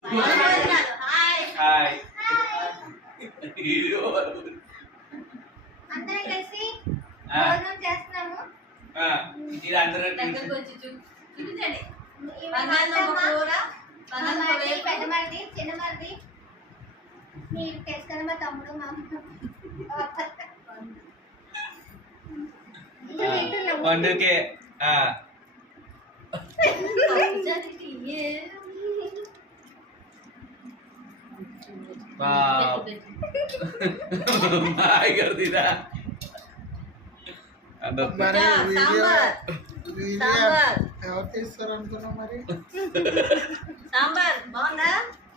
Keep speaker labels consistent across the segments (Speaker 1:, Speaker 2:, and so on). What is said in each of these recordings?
Speaker 1: Hi
Speaker 2: అందరం కలిసి భోజనం చేస్తున్నాము.
Speaker 1: ఇది అందరూ
Speaker 2: చూపించండి. పెద్ద మరిది, చిన్న మరిది, మీరు తెలుసు కదా మా తమ్ముడు, మా
Speaker 1: పండుగకే బాయ్ కర్తీరా
Speaker 3: ఎవరు తీస్తారు అనుకున్నాం మరి.
Speaker 4: సాంబార్ బాగుందా?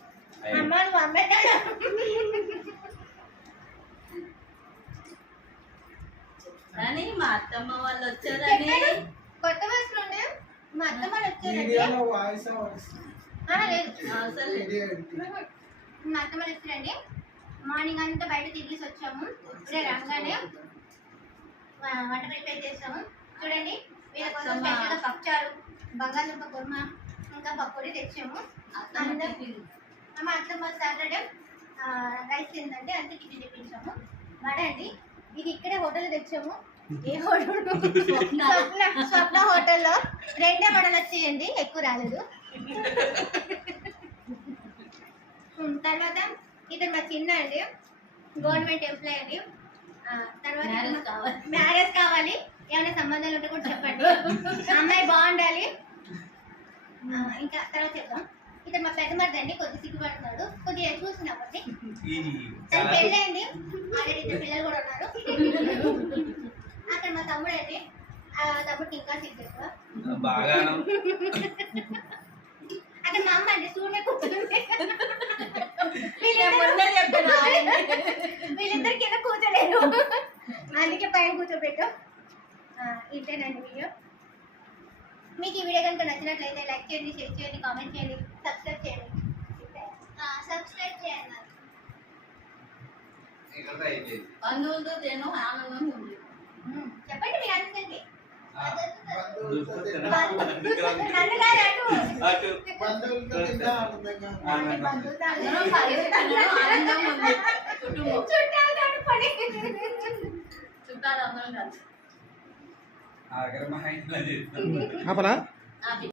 Speaker 4: కానీ మా అత్తమ్మ వాళ్ళు వచ్చారని
Speaker 2: కొత్త వయసు నుండి మా అత్తమ్మ వాళ్ళు వచ్చారండి.
Speaker 3: వీడియోలో వాయిస్
Speaker 2: మా అత్తమ్మ వాళ్ళు వచ్చారండి. మార్నింగ్ అంతా బయట తిరిగేసి వచ్చాము. ఇప్పుడే రాగానే వంట ప్రిపేర్ చేసాము. చూడండి, వీళ్ళ కోసం స్పెషల్గా పప్పుచారు, బంగాళదుంప కుర్మా, ఇంకా పకోడీ తెచ్చాము. మా అత్తమ్మ సాటర్డే రైస్ తిందండి, అంతే టిఫిన్ తెప్పించాము. వడ అండి, ఇది ఇక్కడే హోటల్ తెచ్చాము. ఏ హోటల్? స్వప్న హోటల్లో 2 వడలు వచ్చేయండి, ఎక్కువ రాలేదు. తర్వాత ఇతను మా చిన్న అండి, గవర్నమెంట్ ఎంప్లాయ్ అండి. తర్వాత మ్యారేజ్ కావాలి, ఏమైనా సంబంధాలు ఉంటే కూడా చెప్పండి. అమ్మాయి బాగుండాలి. ఇంకా తర్వాత చెప్తాం. ఇతను మా పెద్ద మరిది అండి, కొద్ది సిగ్గుపడుతున్నాడు, కొద్దిగా చూసినప్పటి తన పెళ్ళైంది, ఆల్రెడీ 2 పిల్లలు కూడా ఉన్నారు. అక్కడ మా తమ్ముడు అండి, తమ్ముడికి ఇంకా సిగ్గు ఎక్కువ. అక్కడ మా అమ్మ అండి, చూడనే కూర్చుంది. వీళ్ళిద్దరు కింద కూర్చోలేరు, అందుకే పైన కూర్చోబెట్టు. ఇంతేనండి వీడియో. మీకు ఈ వీడియో కనుక నచ్చినట్లయితే లైక్ చేయండి, షేర్ చేయండి, కామెంట్ చేయండి, సబ్స్క్రైబ్ చేయండి. సబ్స్క్రైబ్ చేయండి.
Speaker 4: బంధువులతో నేను ఆనందం ఉంది.
Speaker 2: చెప్పండి మీరు అనుకోండి.
Speaker 3: బంధువులతో తిన్నా
Speaker 4: ఆనందం ఉంది. చుట్టాలు అందరం కలిసి
Speaker 1: ఆఖరి మహా ఇంట్లో చేస్తాం.
Speaker 3: ఆపలా.